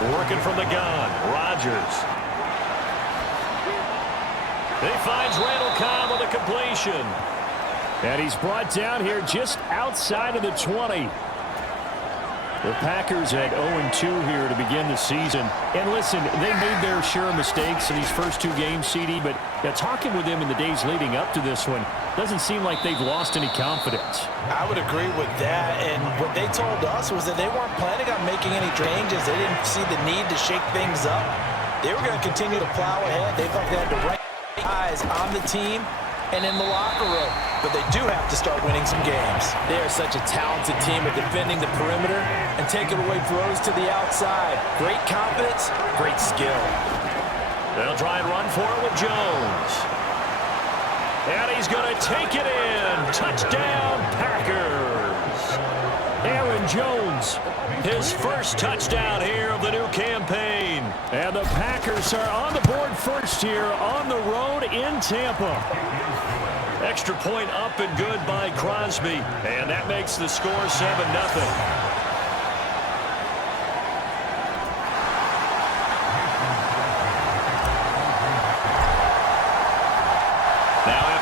Working from the gun, Rodgers. He finds Randall Cobb with a completion. And he's brought down here just outside of the 20. The Packers at 0-2 here to begin the season. And listen, they made their share of mistakes in these first two games, CD, but talking with them in the days leading up to this one, doesn't seem like they've lost any confidence. I would agree with that, and what they told us was that they weren't planning on making any changes. They didn't see the need to shake things up. They were going to continue to plow ahead. They thought they had the right eyes on the team and in the locker room, but they do have to start winning some games. They are such a talented team at defending the perimeter and taking away throws to the outside. Great confidence, great skill. They'll try and run for it with Jones. And he's going to take it in. Touchdown, Packers. Aaron Jones, his first touchdown here of the new campaign. And the Packers are on the board first here on the road in Tampa. Extra point up and good by Crosby. And that makes the score 7-0.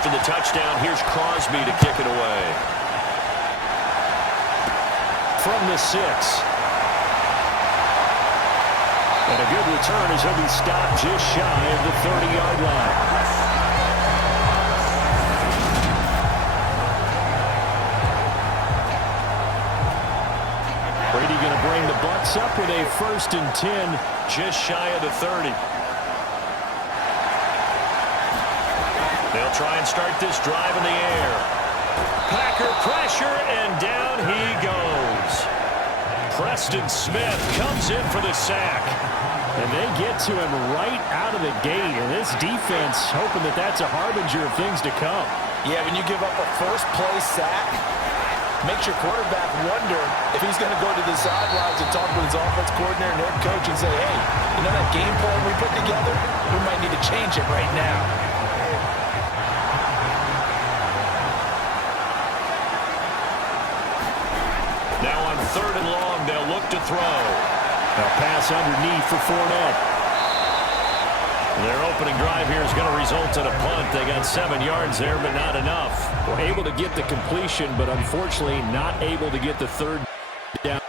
The touchdown, here's Crosby to kick it away. From the 6. And a good return as he'll be stopped just shy of the 30-yard line. Brady going to bring the Bucs up with a 1st and 10 just shy of the 30. They'll try and start this drive in the air. Packer pressure, and down he goes. Preston Smith comes in for the sack. And they get to him right out of the gate. And this defense hoping that that's a harbinger of things to come. Yeah, when you give up a first-play sack, makes your quarterback wonder if he's going to go to the sidelines and talk with his offense coordinator and head coach and say, hey, you know that game plan we put together? We might need to change it right now. Now on 3rd and long, they'll look to throw. A pass underneath for Fournette. Their opening drive here is going to result in a punt. They got 7 yards there, but not enough. Were able to get the completion, but unfortunately not able to get the 3rd down.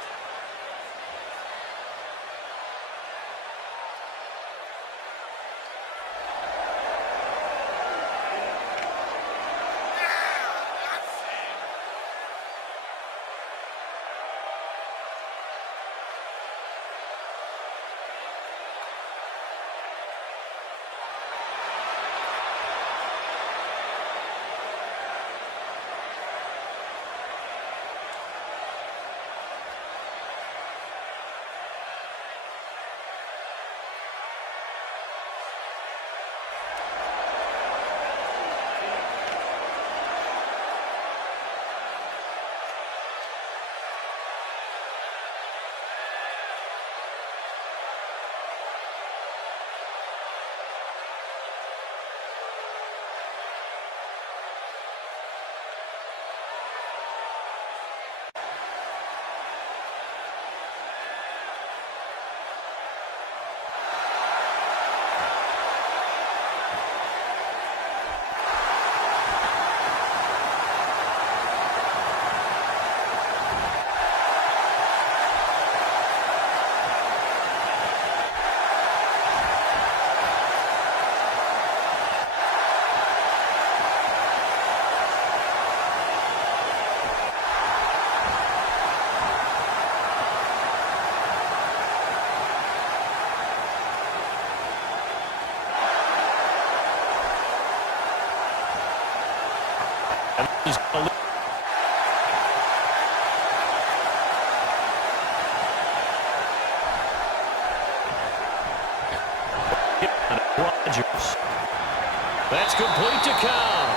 That's complete to Cobb.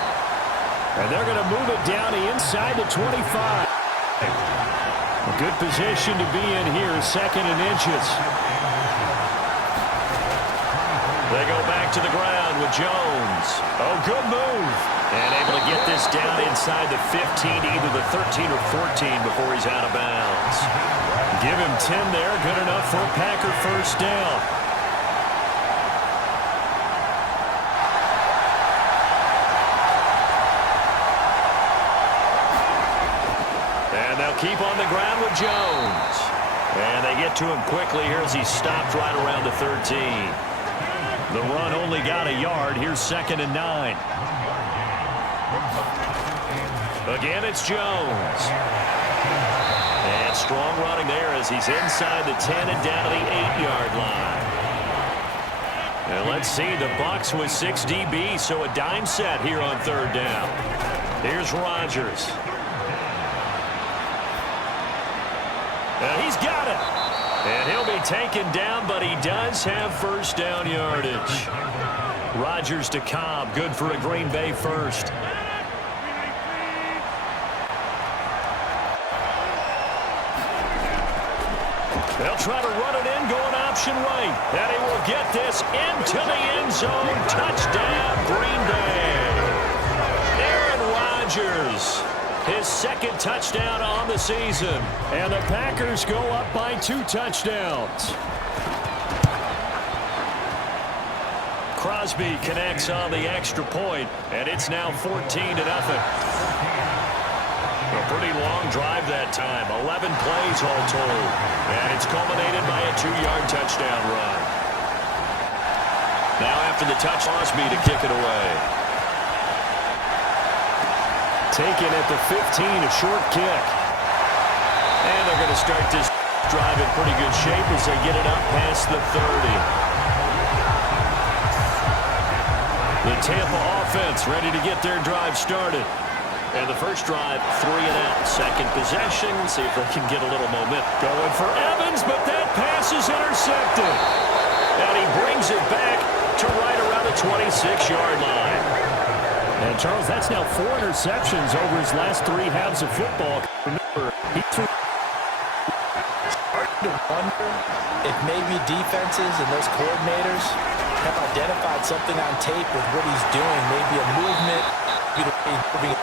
And they're going to move it down the inside the 25. A good position to be in here, 2nd and inches. They go back to the ground with Jones. Oh, good move. And able to get this down inside the 15 to either the 13 or 14 before he's out of bounds. Give him 10 there. Good enough for a Packer first down. And they'll keep on the ground with Jones. And they get to him quickly here as he stopped right around the 13. The run only got a yard. Here's 2nd and 9. Again, it's Jones. And strong running there as he's inside the 10 and down to the 8-yard line. And let's see, the Bucs with 6 DBs, so a dime set here on 3rd down. Here's Rodgers. And he's got it. And he'll be taken down, but he does have first down yardage. Rodgers to Cobb, good for a Green Bay first. They'll try to run it in, going option right. And he will get this into the end zone. Touchdown, Green Bay. Aaron Rodgers, his 2nd touchdown on the season. And the Packers go up by 2 touchdowns. Crosby connects on the extra point, and it's now 14-0. A pretty long drive that time. 11 plays all told. And it's culminated by a 2-yard touchdown run. Now after the touch, Crosby to kick it away. Taken at the 15, a short kick. And they're going to start this drive in pretty good shape as they get it up past the 30. The Tampa offense ready to get their drive started. And the first drive, 3 and out. 2nd possession. See if they can get a little momentum. Going for Evans, but that pass is intercepted. And he brings it back to right around the 26-yard line. And, Charles, that's now 4 interceptions over his last 3 halves of football. Remember, he threw. Starting to wonder if maybe defenses and those coordinators have identified something on tape with what he's doing. Maybe a movement, moving.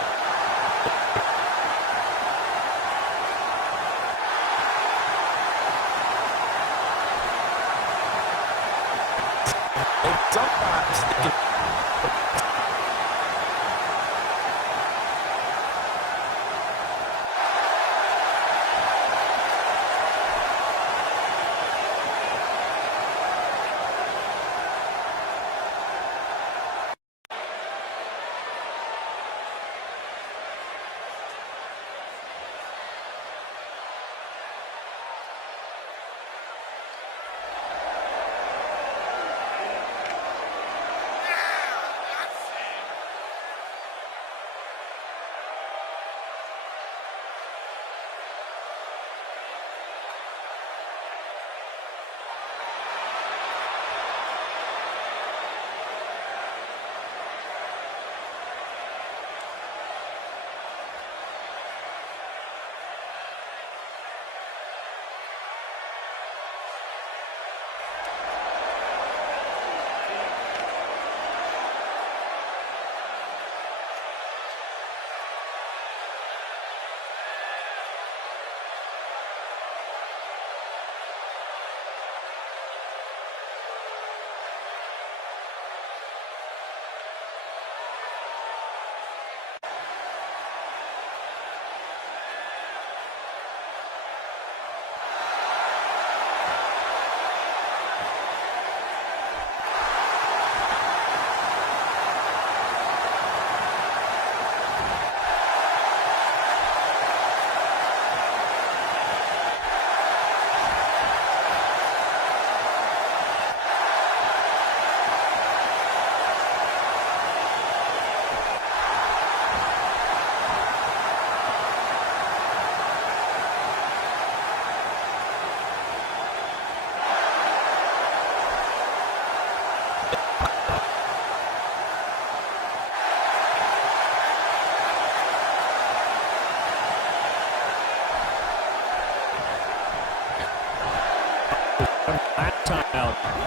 Sometimes they can.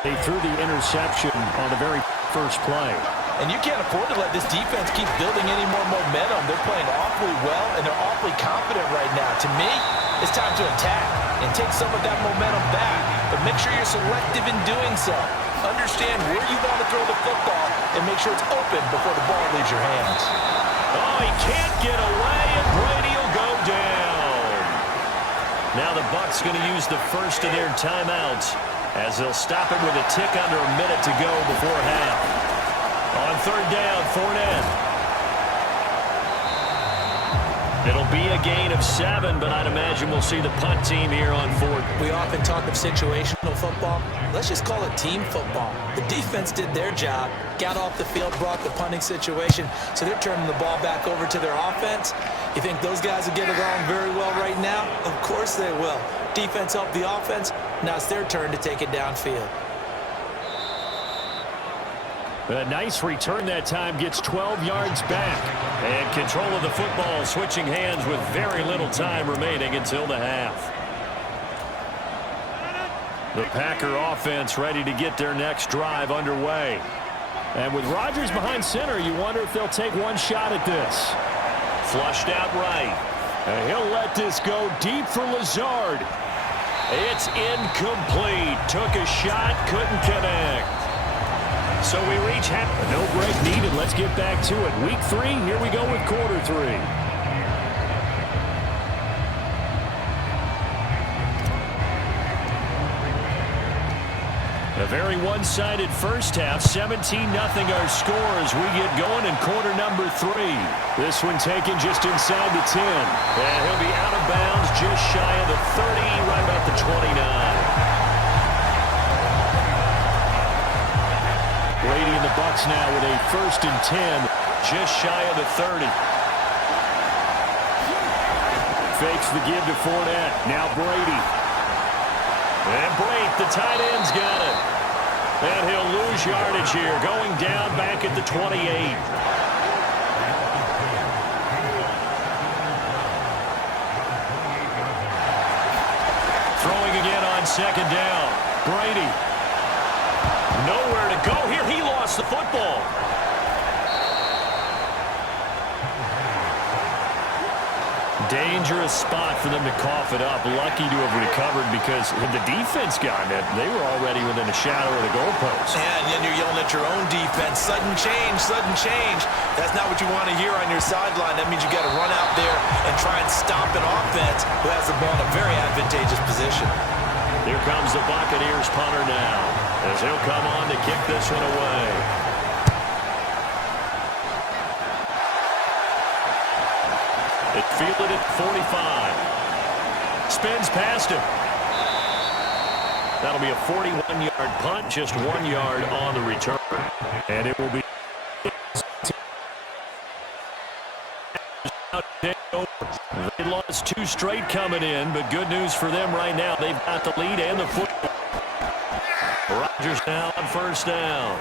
They threw the interception on the very first play. And you can't afford to let this defense keep building any more momentum. They're playing awfully well, and they're awfully confident right now. To me, it's time to attack and take some of that momentum back. But make sure you're selective in doing so. Understand where you want to throw the football and make sure it's open before the ball leaves your hands. Oh, he can't get away, and Brady will go down. Now the Bucs going to use the first of their timeouts as they'll stop it with a tick under a minute to go before half. On third down, Fournette. It'll be a gain of 7, but I'd imagine we'll see the punt team here on fourth. We often talk of situational football. Let's just call it team football. The defense did their job, got off the field, brought the punting situation, so they're turning the ball back over to their offense. You think those guys will get along very well right now? Of course they will. Defense helped the offense. Now it's their turn to take it downfield. A nice return that time, gets 12 yards back. And control of the football switching hands with very little time remaining until the half. The Packer offense ready to get their next drive underway. And with Rodgers behind center, you wonder if they'll take one shot at this. Flushed out right. And he'll let this go deep for Lazard. It's incomplete. Took a shot, couldn't connect. So we reach half. No break needed. Let's get back to it. Week 3, here we go with quarter 3. A very one-sided first half. 17-0 our score as we get going in quarter number 3. This one taken just inside the 10. And he'll be out of bounds just shy of the 30, right about the 29. Brady and the Bucs now with a 1st and 10, just shy of the 30. Fakes the give to Fournette. Now Brady. And Brate, the tight end's got it. And he'll lose yardage here, going down back at the 28. Throwing again on 2nd down. Brady. Nowhere to go here. He lost the football. Dangerous spot for them to cough it up. Lucky to have recovered because had the defense gotten it, they were already within a shadow of the goalpost. Yeah, and then you're yelling at your own defense. Sudden change, sudden change. That's not what you want to hear on your sideline. That means you got to run out there and try and stop an offense who has the ball in a very advantageous position. Here comes the Buccaneers punter now, as he'll come on to kick this one away. It fielded at 45. Spins past him. That'll be a 41-yard punt, just 1 yard on the return. And it will be they lost 2 straight coming in, but good news for them right now. They've got the lead and the football. Rodgers now on 1st down.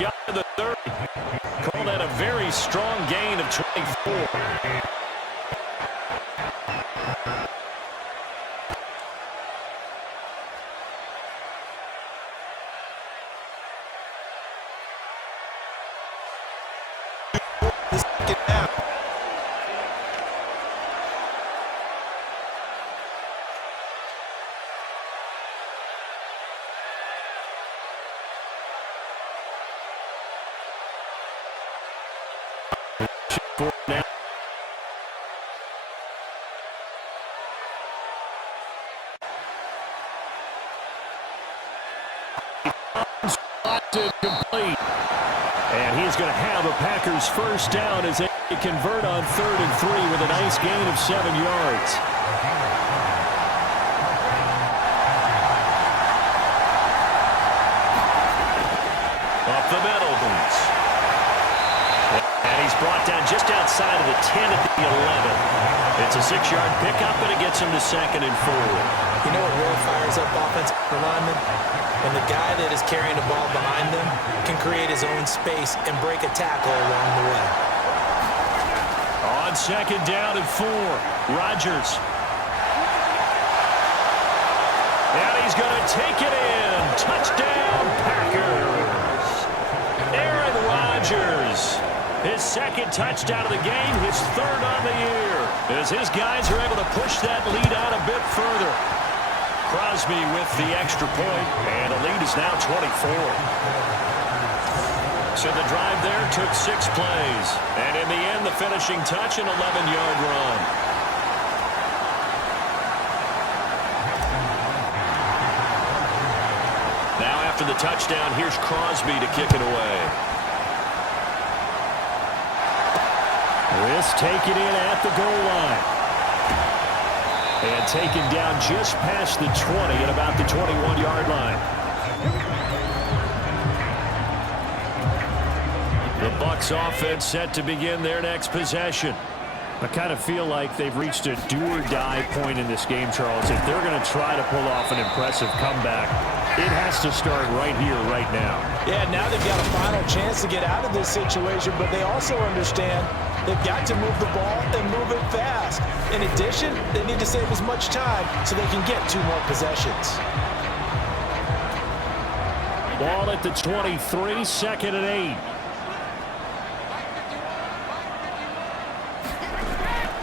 Got to the 30. Call that a very strong gain of 24. Now. Complete. And he's going to have a Packers 1st down as they convert on 3rd and 3 with a nice gain of 7 yards. Up the middle. And he's brought down just outside of the 10 at the 11. It's a 6-yard pickup, but it gets him to 2nd and 4. You know what really fires up offensive linemen? When the guy that is carrying the ball behind them can create his own space and break a tackle along the way. On 2nd down and 4, Rodgers. And he's going to take it in. Touchdown, Packers. Aaron Rodgers His second touchdown of the game, his third on the year, as his guys are able to push that lead out a bit further. Crosby with the extra point, and the lead is now 24. So the drive there took 6 plays, and in the end, the finishing touch, an 11-yard run. Now after the touchdown, here's Crosby to kick it away. This taken in at the goal line. And taken down just past the 20 at about the 21-yard line. The Bucs offense set to begin their next possession. I kind of feel like they've reached a do-or-die point in this game, Charles. If they're going to try to pull off an impressive comeback, it has to start right here, right now. Yeah, now they've got a final chance to get out of this situation, but they also understand they've got to move the ball and move it fast. In addition, they need to save as much time so they can get 2 more possessions. Ball at the 23, 2nd and 8.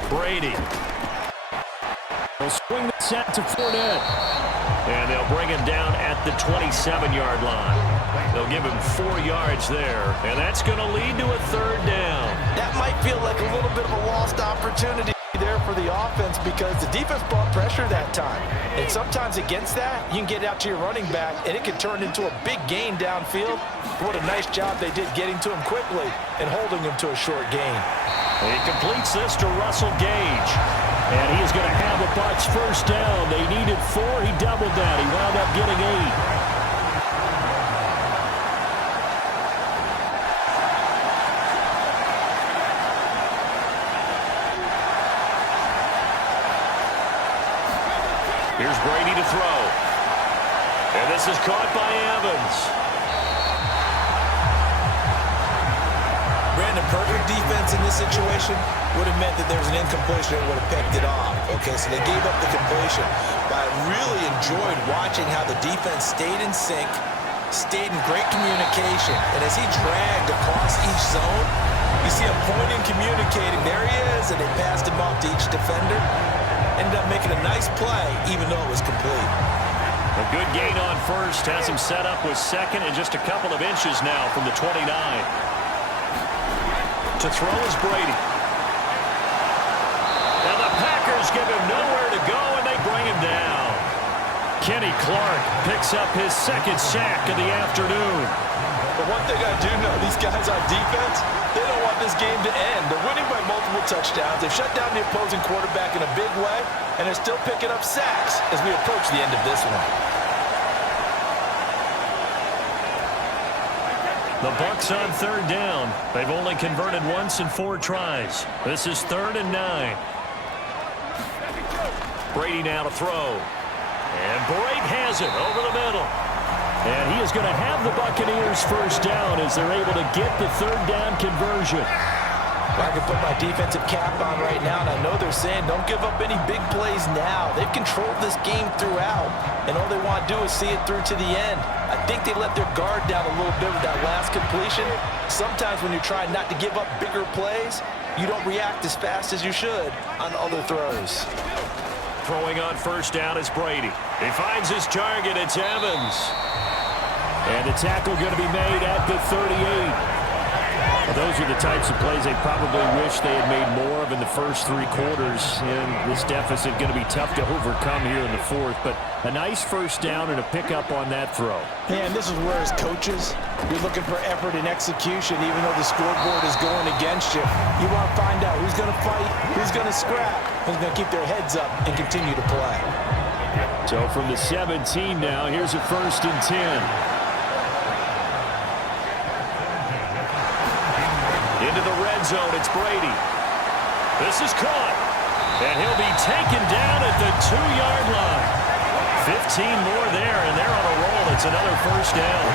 Brady. They'll swing the set to Fournette. And they'll bring him down at the 27-yard line. They'll give him 4 yards there. And that's going to lead to a 3rd down. That might feel like a little bit of a lost opportunity there for the offense because the defense brought pressure that time. And sometimes against that, you can get out to your running back, and it can turn into a big gain downfield. What a nice job they did getting to him quickly and holding him to a short gain. He completes this to Russell Gage. And he is going to have a Bucs 1st down. They needed 4. He doubled that. He wound up getting 8. Here's Brady to throw. And this is caught by Evans. Brandon, perfect defense in this situation would have meant that there was an incompletion that would have picked it off. Okay, so they gave up the completion. But I really enjoyed watching how the defense stayed in sync, stayed in great communication. And as he dragged across each zone, you see him pointing, communicating. There he is, and they passed him off to each defender. Ended up making a nice play, even though it was complete. A good gain on 1st, has him set up with 2nd and just a couple of inches now from the 29. To throw is Brady. And the Packers give him nowhere to go, and they bring him down. Kenny Clark picks up his 2nd sack of the afternoon. But one thing I do know, these guys on defense, they don't want this game to end. They're winning by multiple touchdowns. They've shut down the opposing quarterback in a big way, and they're still picking up sacks as we approach the end of this one. The Bucs on 3rd down. They've only converted once in 4 tries. This is 3rd and 9. Brady now to throw. And Brady has it over the middle. And he is going to have the Buccaneers 1st down as they're able to get the 3rd down conversion. I can put my defensive cap on right now, and I know they're saying don't give up any big plays now. They've controlled this game throughout, and all they want to do is see it through to the end. I think they let their guard down a little bit with that last completion. Sometimes when you're trying not to give up bigger plays, you don't react as fast as you should on other throws. Throwing on 1st down is Brady. He finds his target. It's Evans. And the tackle going to be made at the 38. Well, those are the types of plays they probably wish they had made more of in the first 3 quarters. And this deficit going to be tough to overcome here in the 4th. But a nice 1st down and a pickup on that throw. And this is where, as coaches, you're looking for effort and execution, even though the scoreboard is going against you. You want to find out who's going to fight, who's going to scrap, who's going to keep their heads up and continue to play. So from the 17 now, here's a 1st and 10. Into the red zone, it's Brady. This is caught. And he'll be taken down at the 2-yard line. 15 more there, and they're on a roll. It's another 1st down.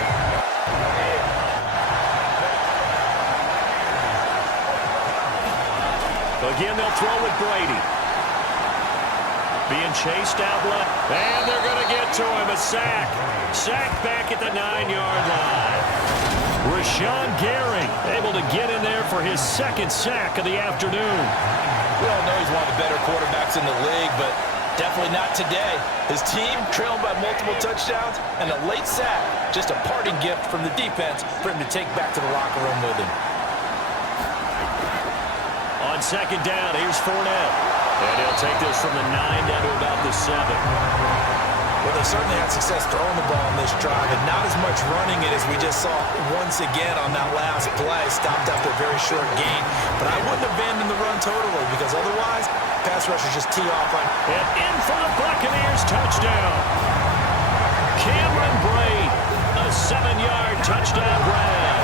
Again, they'll throw with Brady. Being chased out left. And they're going to get to him. A sack. Sack back at the 9-yard line. Rashawn Gary able to get in there for his second sack of the afternoon. We all know he's one of the better quarterbacks in the league, but definitely not today. His team trailed by multiple touchdowns and a late sack. Just a parting gift from the defense for him to take back to the locker room with him. On second down, here's Fournette. And he'll take this from the 9 down to about the 7. Well, they certainly had success throwing the ball on this drive, and not as much running it as we just saw once again on that last play. Stopped after a very short gain. But I wouldn't abandon the run totally, because otherwise, pass rushers just tee off on. And in for the Buccaneers, touchdown. Cameron Braid, a 7-yard touchdown grab.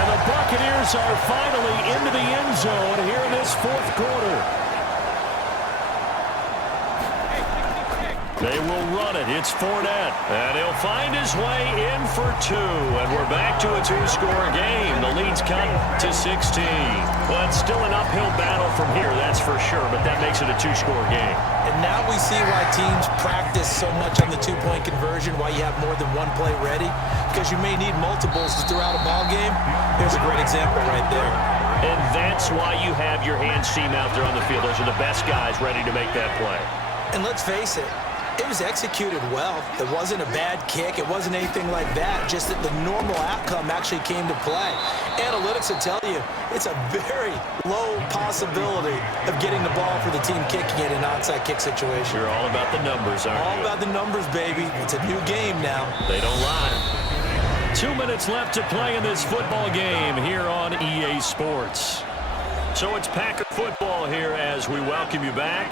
And the Buccaneers are finally into the end zone here in this fourth quarter. They will run it. It's Fournette. And he'll find his way in for 2. And we're back to a 2-score game. The lead's cut to 16. Well, it's still an uphill battle from here, that's for sure. But that makes it a 2-score game. And now we see why teams practice so much on the 2-point conversion, why you have more than one play ready. Because you may need multiples to throw out a ball game. Here's a great example right there. And that's why you have your hands team out there on the field. Those are the best guys ready to make that play. And let's face it, it was executed well. It wasn't a bad kick. It wasn't anything like that. Just that the normal outcome actually came to play. Analytics will tell you it's a very low possibility of getting the ball for the team kicking it in an onside kick situation. You're all about the numbers, aren't you? All about the numbers, baby. It's a new game now. They don't lie. 2 minutes left to play in this football game here on EA Sports. So it's Packer football here as we welcome you back.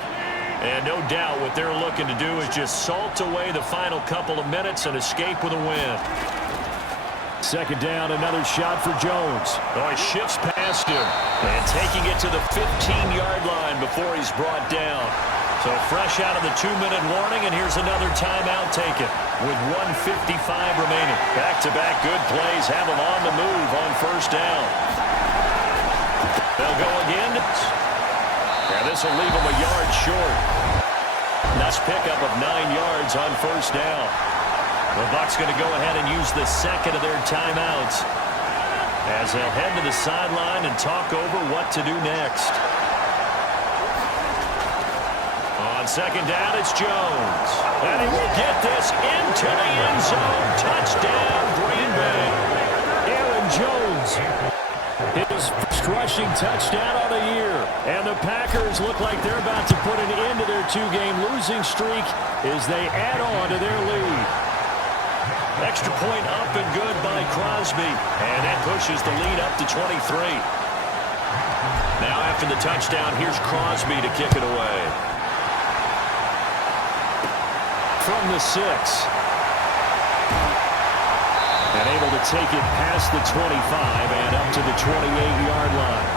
And no doubt what they're looking to do is just salt away the final couple of minutes and escape with a win. Second down, another shot for Jones. Oh, he shifts past him. And taking it to the 15-yard line before he's brought down. So fresh out of the 2-minute warning, and here's another timeout taken with 1:55 remaining. Back-to-back good plays have him on the move on first down. They'll go again. And this will leave him a yard short. Nice pickup of 9 yards on first down. The Bucs going to go ahead and use the second of their timeouts as they'll head to the sideline and talk over what to do next. On second down, it's Jones. And he will get this into the end zone. Touchdown, Green Bay. Aaron Jones. His crushing touchdown on the year. And the Packers look like they're about to put an end to their 2-game losing streak as they add on to their lead. Extra point up and good by Crosby. And that pushes the lead up to 23. Now after the touchdown, here's Crosby to kick it away. From the 6. And able to take it past the 25 and up to the 28-yard line.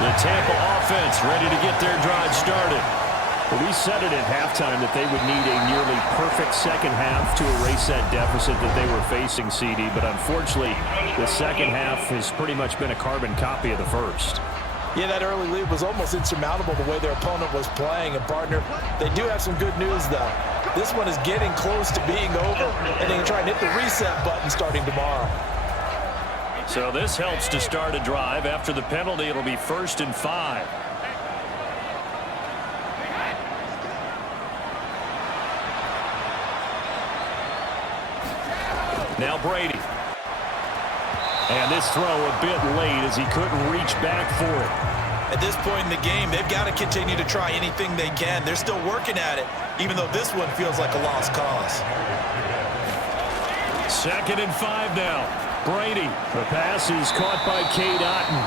The Tampa offense ready to get their drive started. Well, we said it at halftime that they would need a nearly perfect second half to erase that deficit that they were facing, CD. But unfortunately, the second half has pretty much been a carbon copy of the first. Yeah, that early lead was almost insurmountable the way their opponent was playing. And, partner, they do have some good news, though. This one is getting close to being over, and they can try and hit the reset button starting tomorrow. So this helps to start a drive. After the penalty, it'll be 1st and 5. Now Brady. And this throw a bit late as he couldn't reach back for it. At this point in the game, they've got to continue to try anything they can. They're still working at it, even though this one feels like a lost cause. 2nd and 5 now. Brady. The pass is caught by Cade Otton.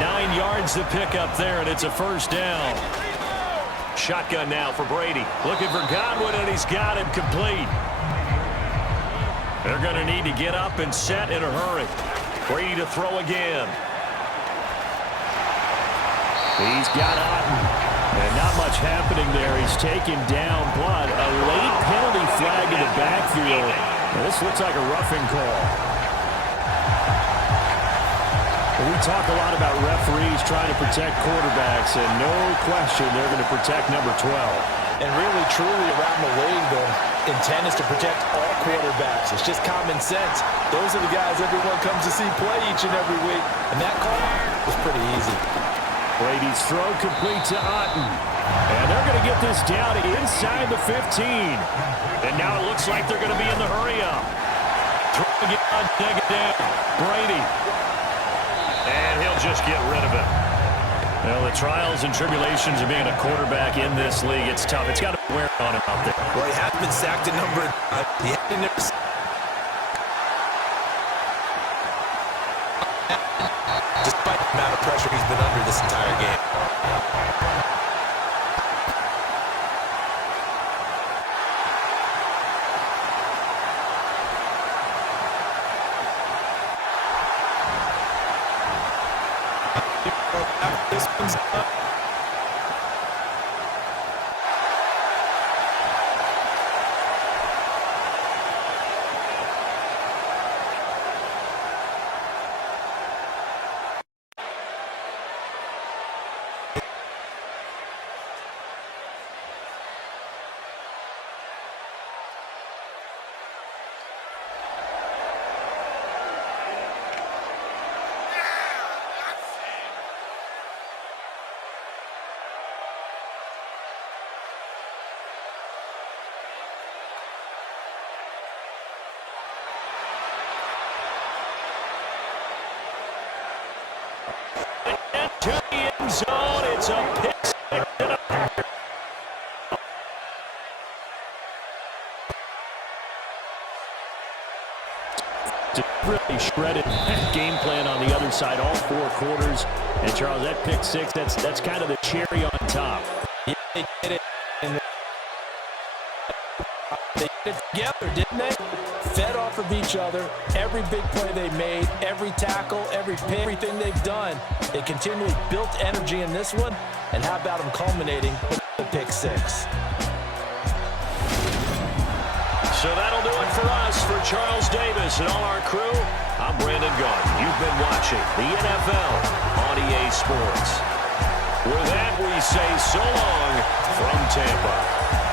9 yards to pick up there, and it's a first down. Shotgun now for Brady. Looking for Godwin, and he's got him complete. They're going to need to get up and set in a hurry. Brady to throw again. He's got Otton. And not much happening there. He's taken down, but a late penalty flag in the backfield. Now, this looks like a roughing call. We talk a lot about referees trying to protect quarterbacks, and no question they're going to protect number 12. And really, truly, around the league, the intent is to protect all quarterbacks. It's just common sense. Those are the guys everyone comes to see play each and every week. And that call was pretty easy. Brady's throw complete to Otten. And they're going to get this down inside the 15. And now it looks like they're going to be in the hurry-up. Throw again, take it down. Brady. And he'll just get rid of it. Well, the trials and tribulations of being a quarterback in this league, it's tough. It's got to wear on him out there. Well, he has been sacked a number of times. He had to never... Despite the amount of pressure he's been under this entire game. This one's up. To the end zone, it's a pick six and a Packer. Really shredded game plan on the other side, all 4 quarters. And Charles, that pick six, that's kind of the cherry on top. Yeah, they did it. And they did it together, didn't they? Fed off of each other. Every big play they made, every tackle, every pick, everything they've done. They continually built energy in this one. And how about them culminating with the pick six? So that'll do it for us. For Charles Davis and all our crew, I'm Brandon Garden. You've been watching the NFL on EA Sports. With that, we say so long from Tampa.